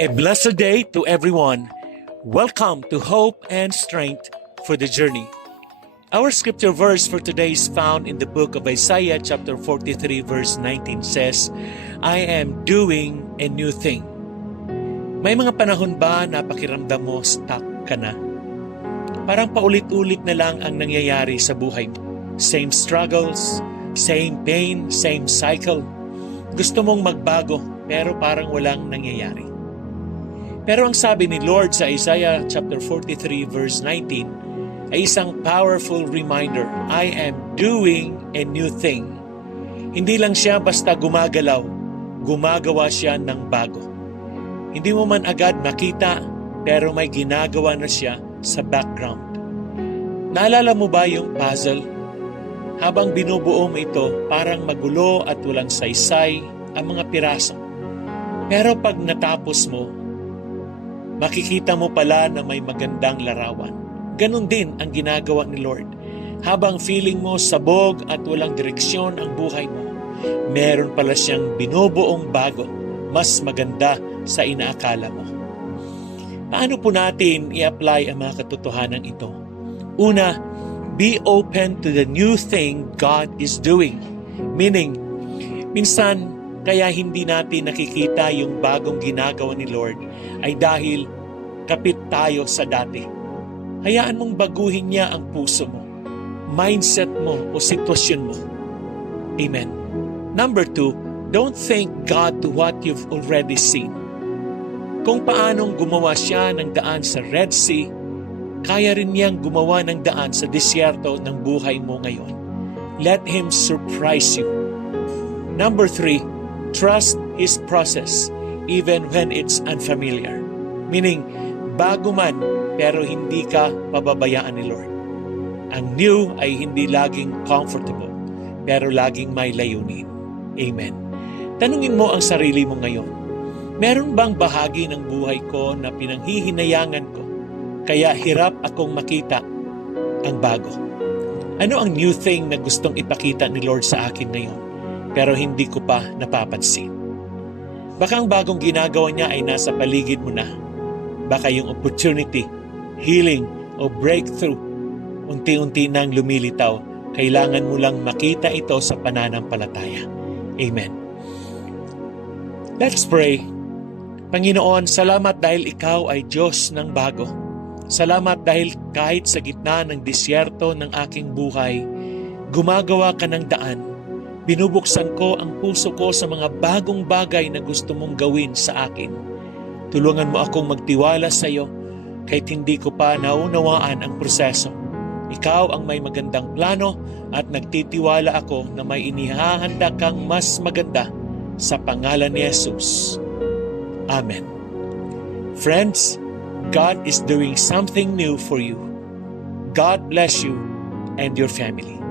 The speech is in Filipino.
A blessed day to everyone. Welcome to Hope and Strength for the Journey. Our scripture verse for today is found in the book of Isaiah chapter 43 verse 19 says, I am doing a new thing. May mga panahon ba na pakiramdam mo stuck ka na? Parang paulit-ulit na lang ang nangyayari sa buhay mo. Same struggles, same pain, same cycle. Gusto mong magbago pero parang walang nangyayari. Pero ang sabi ni Lord sa Isaiah chapter 43 verse 19 ay isang powerful reminder, I am doing a new thing. Hindi lang siya basta gumagalaw, gumagawa siya ng bago. Hindi mo man agad makita, pero may ginagawa na siya sa background. Naalala mo ba yung puzzle? Habang binubuo mo ito, parang magulo at walang saysay ang mga piraso. Pero pag natapos mo, makikita mo pala na may magandang larawan. Ganon din ang ginagawa ni Lord. Habang feeling mo sabog at walang direksyon ang buhay mo, meron pala siyang binubuong bago, mas maganda sa inaakala mo. Paano po natin i-apply ang mga katotohanan ito? Una, be open to the new thing God is doing. Meaning, minsan, kaya hindi natin nakikita yung bagong ginagawa ni Lord ay dahil kapit tayo sa dati. Hayaan mong baguhin niya ang puso mo, mindset mo o sitwasyon mo. Amen. Number 2, don't thank God to what you've already seen. Kung paanong gumawa siya ng daan sa Red Sea, kaya rin niyang gumawa ng daan sa disyerto ng buhay mo ngayon. Let Him surprise you. Number 3, trust His process even when it's unfamiliar. Meaning, bago man pero hindi ka pababayaan ni Lord. Ang new ay hindi laging comfortable pero laging may layunin. Amen. Tanungin mo ang sarili mo ngayon. Meron bang bahagi ng buhay ko na pinanghihinayangan ko kaya hirap akong makita ang bago? Ano ang new thing na gustong ipakita ni Lord sa akin ngayon pero hindi ko pa napapansin? Baka ang bagong ginagawa niya ay nasa paligid mo na. Baka yung opportunity, healing o breakthrough unti-unti nang lumilitaw. Kailangan mo lang makita ito sa pananampalataya. Amen. Let's pray. Panginoon, salamat dahil Ikaw ay Diyos ng bago. Salamat dahil kahit sa gitna ng disyerto ng aking buhay, gumagawa ka ng daan. Binubuksan ko ang puso ko sa mga bagong bagay na gusto mong gawin sa akin. Tulungan mo akong magtiwala sa iyo kahit hindi ko pa naunawaan ang proseso. Ikaw ang may magandang plano at nagtitiwala ako na may inihahanda kang mas maganda sa pangalan ni Jesus. Amen. Friends, God is doing something new for you. God bless you and your family.